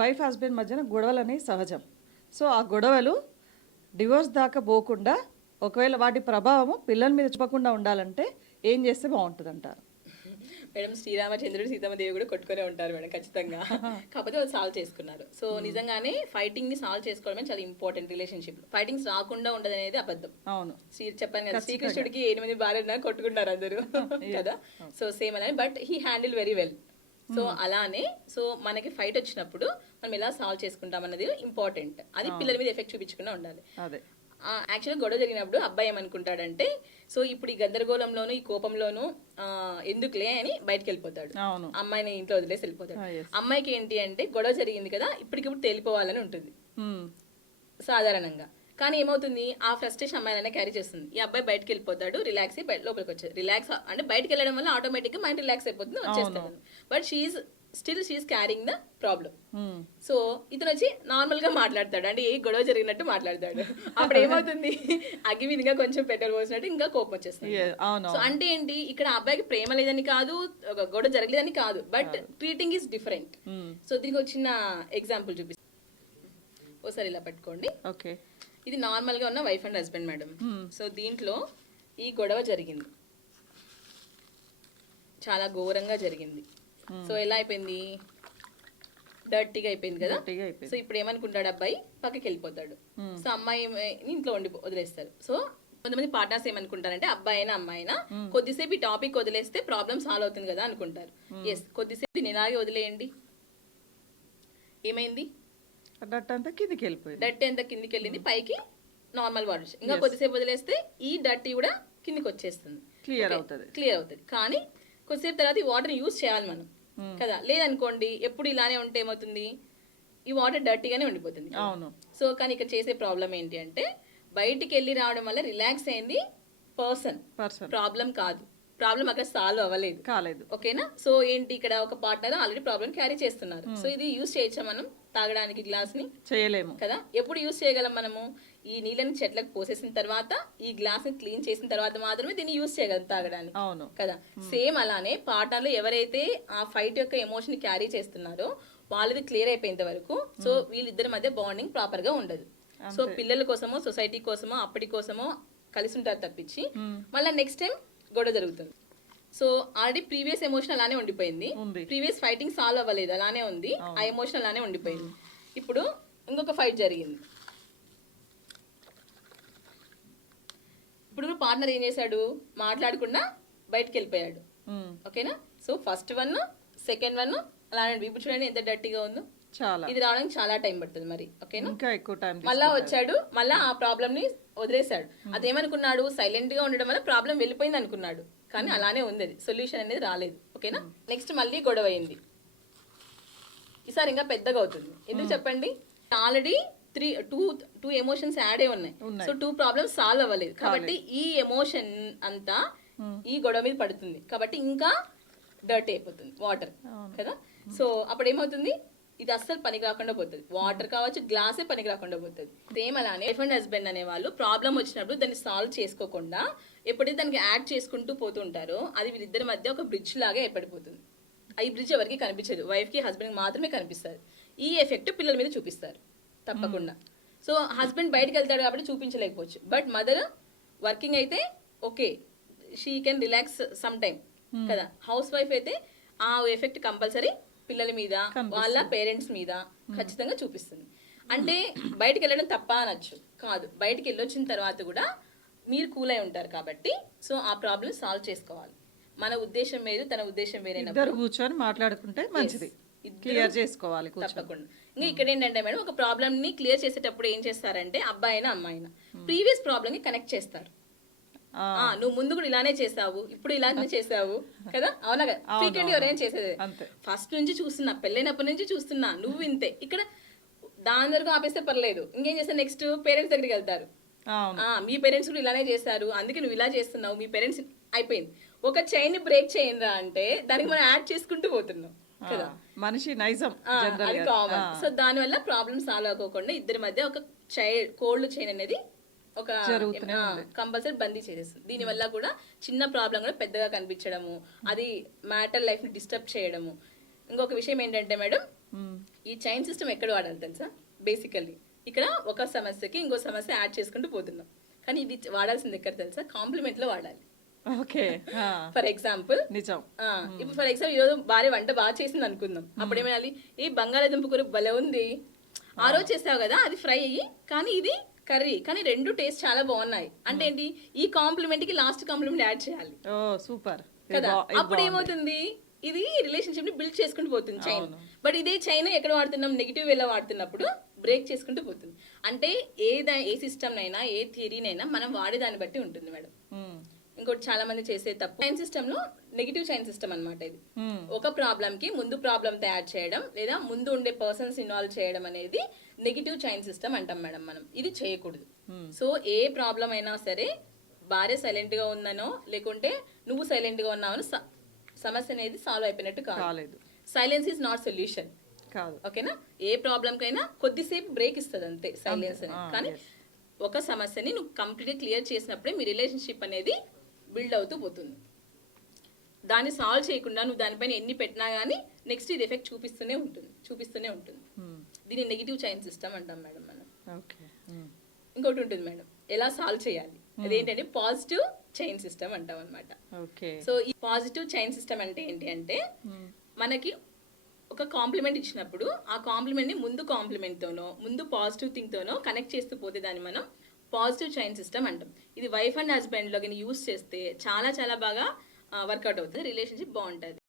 Wife husband మధ్యన గొడవలు అనేవి సహజం. సో ఆ గొడవలు డివోర్స్ దాకా పోకుండా ఒకవేళ వాటి ప్రభావము పిల్లల మీద చూపకుండా ఉండాలంటే ఏం చేస్తే బాగుంటుంది అంటారు? మేడం శ్రీరామచంద్రుడు సీతమ్మదేవి కూడా కొట్టుకునే ఉంటారు మేడం ఖచ్చితంగా. కాకపోతే వాళ్ళు సాల్వ్ చేసుకున్నారు. సో నిజంగానే ఫైటింగ్ ని సాల్వ్ చేసుకోవడం చాలా ఇంపార్టెంట్ రిలేషన్షిప్. ఫైటింగ్స్ రాకుండా ఉండదు అనేది అబద్ధం. అవును, చెప్పాను కదా, శ్రీకృష్ణుడికి 8 భార్యలు కొట్టుకున్నారు అందరూ కదా. సో సేమ్ అలానే but he handle very well. So అలానే సో మనకి ఫైట్ వచ్చినప్పుడు మనం ఎలా సాల్వ్ చేసుకుంటాం అన్నది ఇంపార్టెంట్. అది పిల్లల మీద ఎఫెక్ట్ చూపించకుండా ఉండాలి. అదే యాక్చువల్గా గొడవ జరిగినప్పుడు అబ్బాయి ఏమనుకుంటాడంటే సో ఇప్పుడు ఈ గందరగోళంలోను ఈ కోపంలోను ఎందుకులే అని బయటకు వెళ్ళిపోతాడు. అమ్మాయిని ఇంట్లో వదిలేసి వెళ్ళిపోతాడు. అమ్మాయికి ఏంటి అంటే గొడవ జరిగింది కదా ఇప్పటికిప్పుడు తేలిపోవాలని ఉంటుంది సాధారణంగా. కానీ ఏమవుతుంది, ఆ ఫ్రస్ట్రేషన్ అమ్మాయిలనే క్యారీ చేస్తుంది. ఈ అబ్బాయి బయటకు వెళ్ళిపోతాడు, రిలాక్స్ లోపలికి వచ్చాడు. రిలాక్స్ అంటే బయటకు వెళ్ళడం వల్ల ఆటోమేటిక్గా మైండ్ రిలాక్స్ అయిపోతుంది, వచ్చేస్తాడు. But she's carrying the problem. So ఇతను వచ్చి నార్మల్ గా మాట్లాడతాడు, అంటే ఏ గొడవ జరిగినట్టు మాట్లాడతాడు. అప్పుడు ఏమవుతుంది, అగ్గి మీదుగా కొంచెం పెట్రోల్ పోసినట్టు ఇంకా కోపం వచ్చేస్తుంది. సో అంటే ఏంటి, ఇక్కడ అబ్బాయికి ప్రేమ లేదని కాదు, గొడవ జరగలేదని కాదు, but treating is different. So దీనికి ఒక చిన్న ఎగ్జాంపుల్ చూపిస్తాను. ఓసారి ఇలా పట్టుకోండి. ఓకే, ఇది నార్మల్ గా ఉన్న wife and husband madam. So దీంట్లో ఈ గొడవ జరిగింది, చాలా ఘోరంగా జరిగింది. సో ఎలా అయిపోయింది, డర్టీగా అయిపోయింది కదా. సో ఇప్పుడు ఏమనుకుంటాడు, అబ్బాయి పక్కకి వెళ్ళిపోతాడు. సో అమ్మాయి ఇంట్లో వదిలేస్తారు. సో కొంతమంది పార్ట్నర్స్ ఏమనుకుంటారంటే అబ్బాయి అయినా అమ్మాయి అయినా కొద్దిసేపు ఈ టాపిక్ వదిలేస్తే ప్రాబ్లమ్ సాల్వ్ అవుతుంది కదా అనుకుంటారు. ఎస్, కొద్దిసేపు దీన్ని ఇలాగే వదిలేయండి. ఏమైంది, డట్ అంతా కిందికి వెళ్ళిపోయింది. డట్ ఎంత కిందికి వెళ్ళింది, పైకి నార్మల్ వాటర్. ఇంకా కొద్దిసేపు వదిలేస్తే ఈ డర్టీ కూడా కిందికి వచ్చేస్తుంది, క్లియర్ అవుతుంది. కానీ కొద్దిసేపు తర్వాత ఈ వాటర్ యూజ్ చేయాలి మనం కదా. లేదనుకోండి ఎప్పుడు ఇలానే ఉంటే ఏమవుతుంది, ఈ వాటర్ డర్టీగానే ఉండిపోతుంది. అవును. సో కానీ ఇక్కడ చేసే ప్రాబ్లం ఏంటి అంటే బయటికి వెళ్ళి రావడం వల్ల రిలాక్స్ అయింది పర్సన్, ప్రాబ్లం కాదు. ప్రాబ్లం అక్కడ సాల్వ్ అవ్వలేదు, ఓకేనా. సో ఏంటి, ఇక్కడ ఒక పార్ట్నర్ ఆల్రెడీ ప్రాబ్లం క్యారీ చేస్తున్నారు. సో ఇది యూజ్ చేయొచ్చా మనం తాగడానికి, గ్లాస్ ని చేయలేము కదా. ఎప్పుడు యూజ్ చేయగలం మనము, ఈ నీళ్ళని చెట్లకు పోసేసిన తర్వాత ఈ గ్లాస్ ని క్లీన్ చేసిన తర్వాత మాత్రమే దీన్ని యూజ్ చేయగలం తాగడానికి కదా. సేమ్ అలానే పార్ట్నర్లు ఎవరైతే ఆ ఫైట్ యొక్క ఎమోషన్ క్యారీ చేస్తున్నారో వాళ్ళది క్లియర్ అయిపోయేంత వరకు సో వీళ్ళిద్దరి మధ్య బాండింగ్ ప్రాపర్ గా ఉండదు. సో పిల్లల కోసమో సొసైటీ కోసమో అప్పటి కోసమో కలిసి ఉంటారు తప్పించి మళ్ళీ నెక్స్ట్ టైం గొడవ జరుగుతుంది. సో ఆల్రెడీ ప్రీవియస్ ఎమోషన్ అలానే ఉండిపోయింది, ప్రీవియస్ ఫైటింగ్ సాల్వ్ అవ్వలేదు, అలానే ఉంది, ఆ ఎమోషన్ అలానే ఉండిపోయింది. ఇప్పుడు ఇంకొక ఫైట్ జరిగింది. ఇప్పుడు పార్ట్నర్ ఏం చేశాడు, మాట్లాడకుండా బయటకు వెళ్ళిపోయాడు, ఓకేనా. So first one second one అలానే ఇప్పుడు చూడండి ఎంత డర్టీగా ఉందో. ఇది రావడానికి చాలా టైం పడుతుంది మరి, ఓకేనా. మళ్ళా వచ్చాడు, మళ్ళా ఆ ప్రాబ్లమ్ ని వదిలేశాడు. అదేమనుకున్నాడు, సైలెంట్ గా ఉండడం వల్ల ప్రాబ్లం వెళ్ళిపోయింది అనుకున్నాడు, కానీ అలానే ఉంది, అది సొల్యూషన్ అనేది రాలేదు, ఓకేనా. నెక్స్ట్ మళ్ళీ గొడవ అయింది, ఈసారి ఇంకా పెద్దగా అవుతుంది. ఎందుకు చెప్పండి, ఆల్రెడీ టూ ఎమోషన్స్ యాడ్ అయి ఉన్నాయి. సో 2 ప్రాబ్లమ్స్ సాల్వ్ అవ్వలేదు కాబట్టి ఈ ఎమోషన్ అంతా ఈ గొడవ మీద పడుతుంది కాబట్టి ఇంకా డర్టీ అయిపోతుంది వాటర్ కదా. సో అప్పుడు ఏమవుతుంది, ఇది అస్సలు పనికి రాకుండా పోతుంది. వాటర్ కావచ్చు, గ్లాసే పనికి రాకుండా పోతుంది. సేమ్ అలానే వైఫ్ అండ్ హస్బెండ్ అనే వాళ్ళు ప్రాబ్లం వచ్చినప్పుడు దాన్ని సాల్వ్ చేసుకోకుండా ఎప్పుడైతే దానికి యాడ్ చేసుకుంటూ పోతుంటారో అది వీళ్ళిద్దరి మధ్య ఒక బ్రిడ్జ్ లాగా ఏర్పడిపోతుంది. ఈ బ్రిడ్జ్ ఎవరికి కనిపించదు, వైఫ్ కి హస్బెండ్ కి మాత్రమే కనిపిస్తుంది. ఈ ఎఫెక్ట్ పిల్లల మీద చూపిస్తారు తప్పకుండా. సో హస్బెండ్ బయటకు వెళ్తాడు కాబట్టి చూపించలేకపోవచ్చు, బట్ మదర్ వర్కింగ్ అయితే okay, she can relax some time కదా. హౌస్ వైఫ్ అయితే ఆ ఎఫెక్ట్ కంపల్సరీ పిల్లల మీద వాళ్ళ పేరెంట్స్ మీద ఖచ్చితంగా చూపిస్తుంది. అంటే బయటకు వెళ్ళడం తప్ప అనొచ్చు, కాదు, బయటకు వెళ్ళొచ్చిన తర్వాత కూడా మీరు కూల్ అయి ఉంటారు కాబట్టి సో ఆ ప్రాబ్లం సాల్వ్ చేసుకోవాలి. మన ఉద్దేశం వేరు, తన ఉద్దేశం వేరే, కూర్చొని మాట్లాడుకుంటే మంచిది, క్లియర్ చేసుకోవాలి తప్పకుండా. ఇంకా ఇక్కడ ఏంటంటే మేడం, ఒక ప్రాబ్లమ్ ని క్లియర్ చేసేటప్పుడు ఏం చేస్తారంటే అబ్బాయినా అమ్మాయినా ప్రీవియస్ ప్రాబ్లమ్ ని కనెక్ట్ చేస్తారు. నువ్వు ముందు కూడా ఇలానే చేసావు, ఇప్పుడు ఇలానే చేసావు కదా, అవునా కదా. ఫ్రీక్వెంట్ ఎవరైనా చేసేది ఫస్ట్ నుంచి చూస్తున్నా, పెళ్ళైనప్పటి నుంచి చూస్తున్నా, నువ్వు ఇంతే. ఇక్కడ దాని వరకు ఆపేస్తే పర్లేదు, ఇంకేం చేస్తారు, నెక్స్ట్ పేరెంట్స్ దగ్గరికి వెళ్తారు. మీ పేరెంట్స్ కూడా ఇలానే చేశారు, అందుకే నువ్వు ఇలా చేస్తున్నావు, మీ పేరెంట్స్ అయిపోయింది. ఒక చైన్ ని బ్రేక్ చేయండిరా అంటే దానికి మనం యాడ్ చేసుకుంటూ పోతున్నాం కదా, మనిషి నైజం అది కామన్. సో దాని వల్ల ప్రాబ్లమ్ సాల్వ్ అవ్వకుండా ఇద్దరి మధ్య ఒక కోల్డ్ చైన్ అనేది ఒక కంపల్సరీ బందీ చేసేస్తుంది. దీని వల్ల కూడా చిన్న ప్రాబ్లం కూడా పెద్దగా కనిపించడము, అది మ్యాటర్ లైఫ్ ని డిస్టర్బ్ చేయడము. ఇంకొక విషయం ఏంటంటే మేడం, మ్మ్. ఈ చైన్ సిస్టమ్ ఎక్కడ వాడాలి తెలుసా? బేసికల్లీ ఇక్కడ ఒక సమస్యకి ఇంకో సమస్య యాడ్ చేసుకుంటూ పోతున్నాం, కానీ ఇది వాడాల్సింది ఎక్కడ తెలుసా? కాంప్లిమెంట్ లో వాడాలి. ఓకే ఆ, ఫర్ ఎగ్జాంపుల్ నిజం. ఇప్పుడు ఫర్ ఎగ్జాంపుల్ ఈరోజు భార్య వంట బాగా చేసింది అనుకుందాం, అప్పుడు ఏమనాలి? ఈ బంగాళాదుంప కూర భలే ఉంది, ఆ రోజు చేసావు కదా అది ఫ్రై అయ్యి, కానీ ఇది కర్రీ, కానీ రెండు టేస్ట్ చాలా బాగున్నాయి అంటే ఏంటి? ఈ కాంప్లిమెంట్ కి లాస్ట్ కాంప్లిమెంట్ యాడ్ చేయాలి ఓ సూపర్ కదా. అప్పుడు ఏమవుతుంది? ఇది రిలేషన్షిప్ ని బిల్డ్ చేసుకుంటూ పోతుంది చైన్. బట్ ఇదే చైన్ ఎక్కడ వాడుతున్నాం? నెగిటివ్ వేలో వాడుతున్నప్పుడు బ్రేక్ చేసుకుంటూ పోతుంది. అంటే ఏ సిస్టమ్ అయినా ఏ థియరీనైనా మనం వాడే దాన్ని బట్టి ఉంటుంది మేడం. ఇంకోటి చాలా మంది చేసే తప్పు, చైన్ సిస్టమ్ లో నెగిటివ్ చైన్ సిస్టమ్ అన్నమాట ఇది. ఒక ప్రాబ్లం కి ముందు ప్రాబ్లం తయారు చేయడం లేదా ముందు ఉండే పర్సన్స్ ఇన్వాల్వ్ చేయడం అనేది నెగిటివ్ చైన్ సిస్టమ్ అంటాం మేడం మనం. ఇది చేయకూడదు. సో ఏ ప్రాబ్లం అయినా సరే భార్య సైలెంట్ గా ఉందనో లేకుంటే నువ్వు సైలెంట్ గా ఉన్నావనో సమస్య అనేది సాల్వ్ అయిపోయినట్టు కాలేదు. సైలెన్స్ ఈజ్ నాట్ సొల్యూషన్ కాదు. ఓకేనా? ఏ ప్రాబ్లం కైనా కొద్దిసేపు బ్రేక్ ఇస్తుంది అంతే సైలెన్స్ అనేది. కానీ ఒక సమస్యని నువ్వు కంప్లీట్ గా క్లియర్ చేసినప్పుడే మీ రిలేషన్షిప్ అనేది బిల్డ్ అవుతూ పోతుంది. దాన్ని సాల్వ్ చేయకుండా నువ్వు దానిపైన ఎన్ని పెట్టినా కానీ నెక్స్ట్ ఇది ఎఫెక్ట్ చూపిస్తూనే ఉంటుంది. దీన్ని నెగిటివ్ చైన్ సిస్టమ్ అంటాం మేడం మనం. ఇంకోటి ఉంటుంది మేడం, ఎలా సాల్వ్ చేయాలి, అదేంటంటే పాజిటివ్ చైన్ సిస్టమ్ అంటాం అనమాట. సో ఈ పాజిటివ్ చైన్ సిస్టమ్ అంటే ఏంటి అంటే, మనకి ఒక కాంప్లిమెంట్ ఇచ్చినప్పుడు ఆ కాంప్లిమెంట్ ని ముందు కాంప్లిమెంట్ తోనో ముందు పాజిటివ్ థింగ్ తోనో కనెక్ట్ చేస్తూ పోతే దాన్ని మనం పాజిటివ్ చైన్ సిస్టమ్ అంటాం. ఇది వైఫ్ అండ్ హస్బెండ్ లో యూస్ చేస్తే చాలా చాలా బాగా వర్కౌట్ అవుతుంది, రిలేషన్షిప్ బాగుంటుంది.